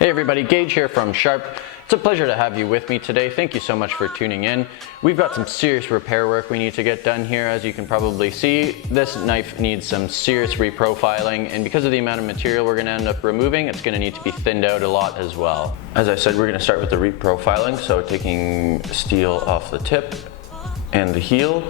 Hey everybody, Gage here from Sharp. It's a pleasure to have you with me today. Thank you so much for tuning in. We've got some serious repair work we need to get done here. As you can probably see, this knife needs some serious reprofiling, and because of the amount of material we're gonna end up removing, it's gonna need to be thinned out a lot as well. As I said, we're gonna start with the reprofiling, so taking steel off the tip and the heel.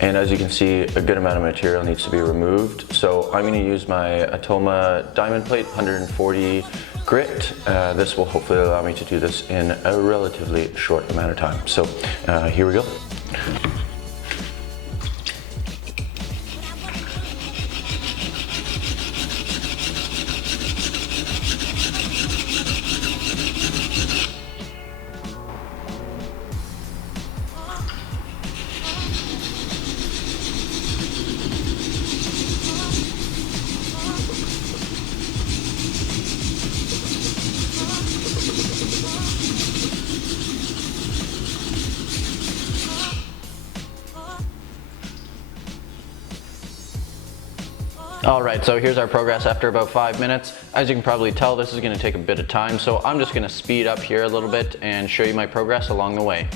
And as you can see, a good amount of material needs to be removed. So I'm gonna use my Automa diamond plate, 140 grit. This will hopefully allow me to do this in a relatively short amount of time. So here we go. Alright, so here's our progress after about 5 minutes. As you can probably tell, this is going to take a bit of time, so I'm just going to speed up here a little bit and show you my progress along the way.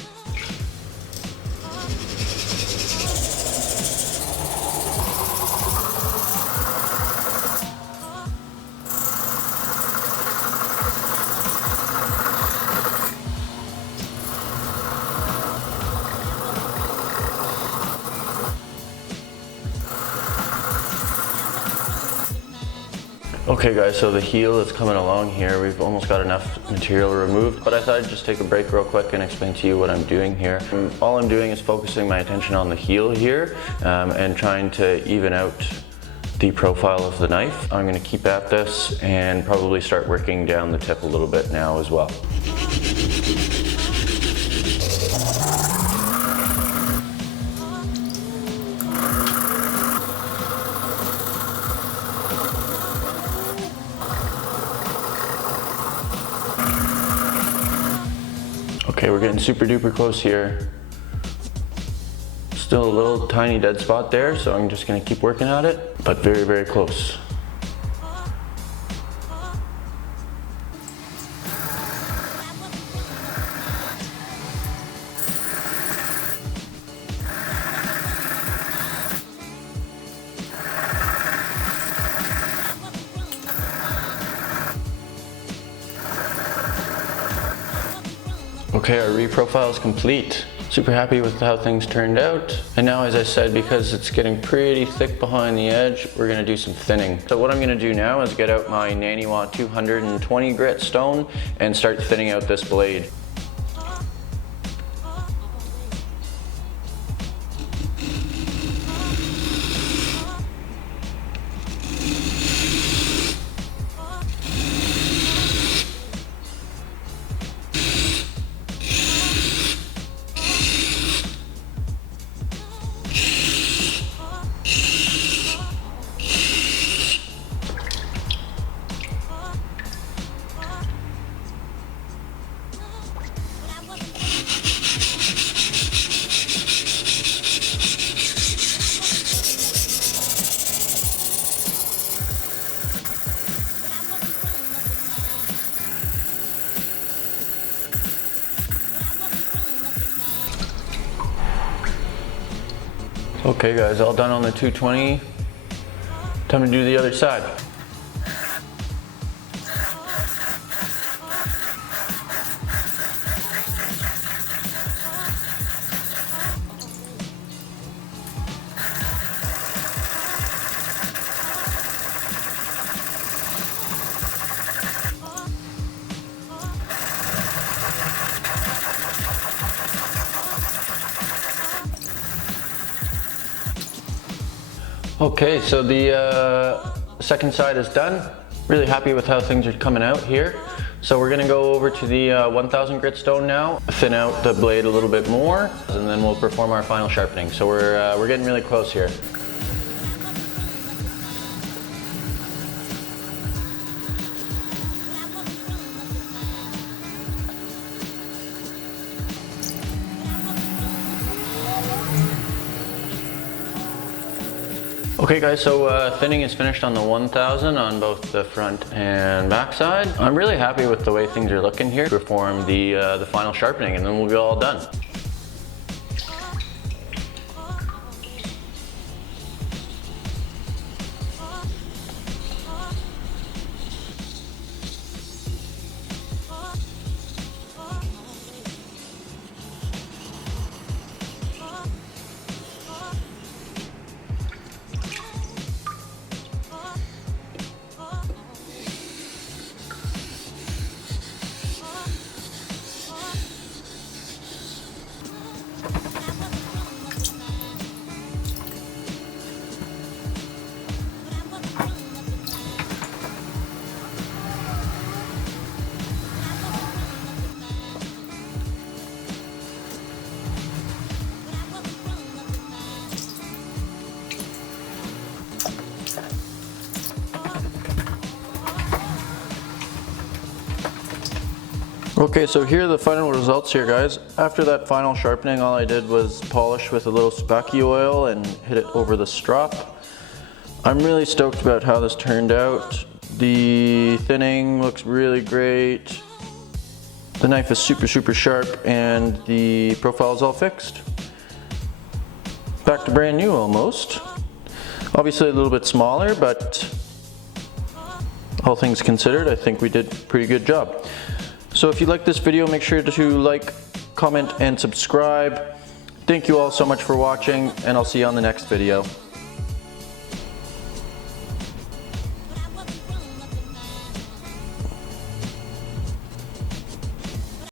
Okay guys, so the heel is coming along here. We've almost got enough material removed, but I thought I'd just take a break real quick and explain to you what I'm doing here. All I'm doing is focusing my attention on the heel here and trying to even out the profile of the knife. I'm going to keep at this and probably start working down the tip a little bit now as well. Okay, we're getting super duper close here. Still a little tiny dead spot there, so I'm just gonna keep working at it, but very, very close. Okay, our reprofile is complete. Super happy with how things turned out. And now, as I said, because it's getting pretty thick behind the edge, we're gonna do some thinning. So what I'm gonna do now is get out my Naniwa 220 grit stone and start thinning out this blade. Okay guys, all done on the 220. Time to do the other side. Okay, so the second side is done. Really happy with how things are coming out here. So we're gonna go over to the 1000 grit stone now, thin out the blade a little bit more, and then we'll perform our final sharpening. So we're getting really close here. Okay guys, so thinning is finished on the 1000 on both the front and back side. I'm really happy with the way things are looking here. Perform the final sharpening and then we'll be all done. Okay, so here are the final results here, guys. After that final sharpening, all I did was polish with a little spacky oil and hit it over the strop. I'm really stoked about how this turned out. The thinning looks really great. The knife is super sharp and the profile is all fixed. Back to brand new almost. Obviously a little bit smaller, but all things considered, I think we did a pretty good job. So if you like this video, make sure to like, comment, and subscribe. Thank you all so much for watching, and I'll see you on the next video.